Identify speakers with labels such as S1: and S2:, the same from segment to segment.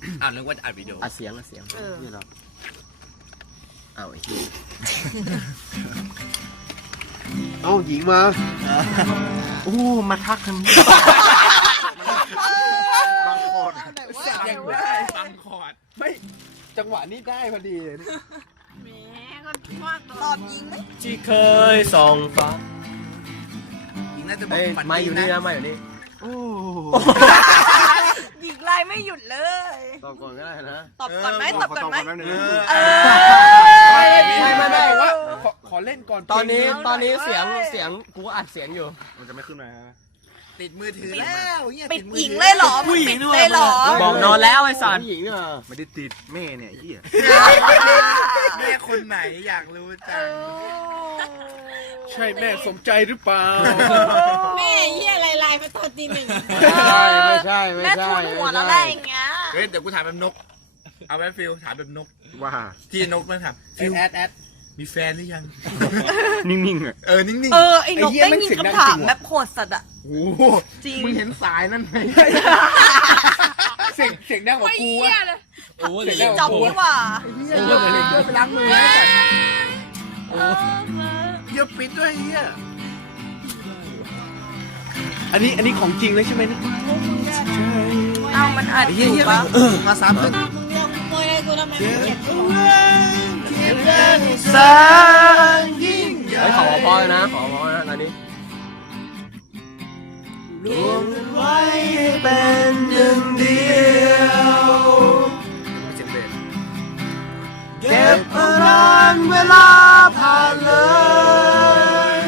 S1: นึกว่าจะอัดวิดีโอ
S2: อัดเสียงนี่เราเอาไอ้ที่เอาหญิงมาโอ้มาทักกันบางคอร์ด
S1: ยังได้ฟังคอร์ด
S2: ไม่จังหวะนี้ได้พอดีเลย
S3: แหมก็ว่าตอบยิงไหม
S2: ที่เคยส่องฟ้า
S1: ยิงน่าจะบอกฝัน
S2: ไม่อยู่นี่นะไม่อยู่นี่โอ้
S3: ยิงไล่ไม่หยุดเลย
S2: ตอบก่อนก็ได้นะ
S3: ตอบก่อนไหมตอบก่อนไหม
S2: ไม่
S1: ว่าขอเล่นก่อน
S2: ตอนนี้เสียงกูอัดเสียงอยู่มันจะไม่ขึ้นมา
S1: ติดมือถือแล้ว
S3: ปิดหญิงเลยเหรอปิดเลยเหรอ
S2: บอกนอนแล้วไอ้สารหญิงอ่ะไม่ได้ติดแม่เนี่ยเหี้ย
S1: แม่คนไหนอยากรู้จัง
S2: ใช่แม่สมใจหรือเปล่า
S3: แม่เหี้ยลายมาตอนตีหนึ่ง
S2: ไม่ใช่
S3: แม่ทุนหัวแล้วอะไรอย่างเงี้ย
S1: เฮ้ยเดี๋ยวกูถามแบบนกเอาแบบฟิลถามแบบนก
S2: ว่า
S1: ที่นกมันถามฟิลแอดมีแฟนหรือยัง
S2: นิ่งๆอ่ะ
S1: นิ่ง
S3: ไอ้นกได้ยินคำถามแบบโหดสัตว์อ่ะ
S1: โอ้จริงมึงเห็นสายนั่นไหมเสียงดังกว่ากูอ่ะ
S3: โอ้เสียงดังกว่ากูว่ะ
S1: โอ้เหมือนเล่นไปล้างมือแล้วกันเดี๋ยวปิดด้วยเฮีย
S2: อันนี้ของจริงเลยใช่ไหมเนี่ย
S3: เอามันอัดอยู่ปะ
S1: มาซ้ำเลย
S3: โวยกูทำไมไม่เก็บ
S1: แสนยิ่งใหญ่
S2: ขอพอนะขอพอนะตอนนี้รวมไว้เป็นหนึ่งเดียวเก็บนานเวลาผ่านเลย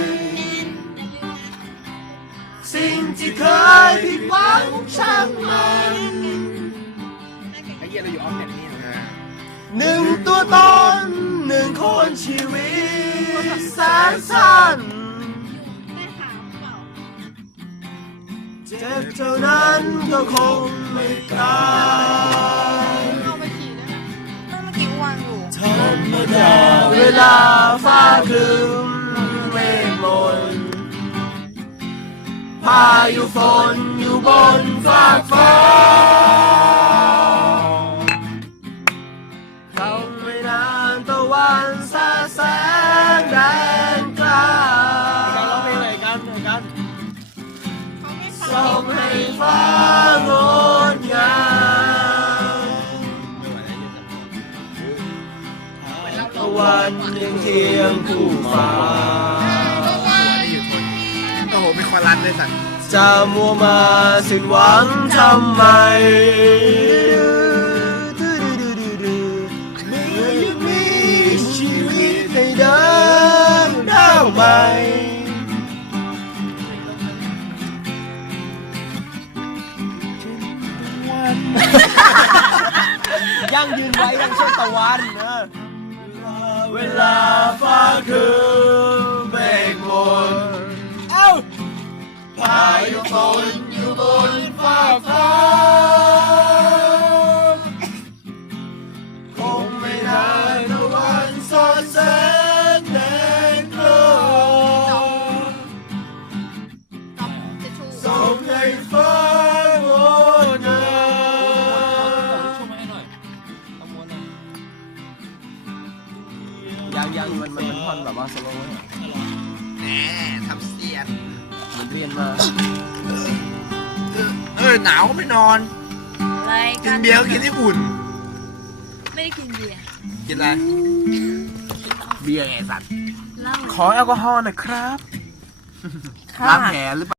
S2: สิ่งที่เคยผิดหวังช่างมัน
S1: ไอ้เหี้ยเราอยู่ออฟเน็ตนี่นะ
S2: หนึ่งตัวตนหนึ่งคนชีวิตแสนสั้นเจ็บเท่านั้นก็คงไม่กล้า
S3: เอาไปขี่ด้วยนะเมื่อกี้วางอยู่
S2: ธรรมดาเวลาฟ้าครึ้มเมฆมนพายุฝนอยู่บนฟากฟ้าเขาไม่นานตะวันสาแสงแรงกล้าเราร้องเพลงอะไรกันส่งให้ฟ้างดงามตะวันยังเที่ยงคู่ฟ้า
S1: โอ้โหมีควันรันเลยสัตว์
S2: จะมัวมาสิ้นหวังทำไมเมื่อยังมีชีวิตให้เดินหน้าใหม่ยังยืนไว้ยังเช่นตะวันเวลาฟ้าคือเมฆมนพายุฝนอยู่บนฟากฟ้าคงไม่นานตะวันสดแสงแดงโกลส่งให้ฟ้างดงามยังมันท่อนแบบว่าสโลว์
S1: แหมทำเสียน
S2: มันเรียนมา
S1: หนาวก็ไม่นอนกินเบียร์กินที่อุ่น
S3: ไม่ได้กินเบียร์
S1: กินอะไรเบียร์ไงสัตว์
S2: ขอแอลกอฮอล์หน่อยครับ
S1: ล้างแผลหรือเปล่า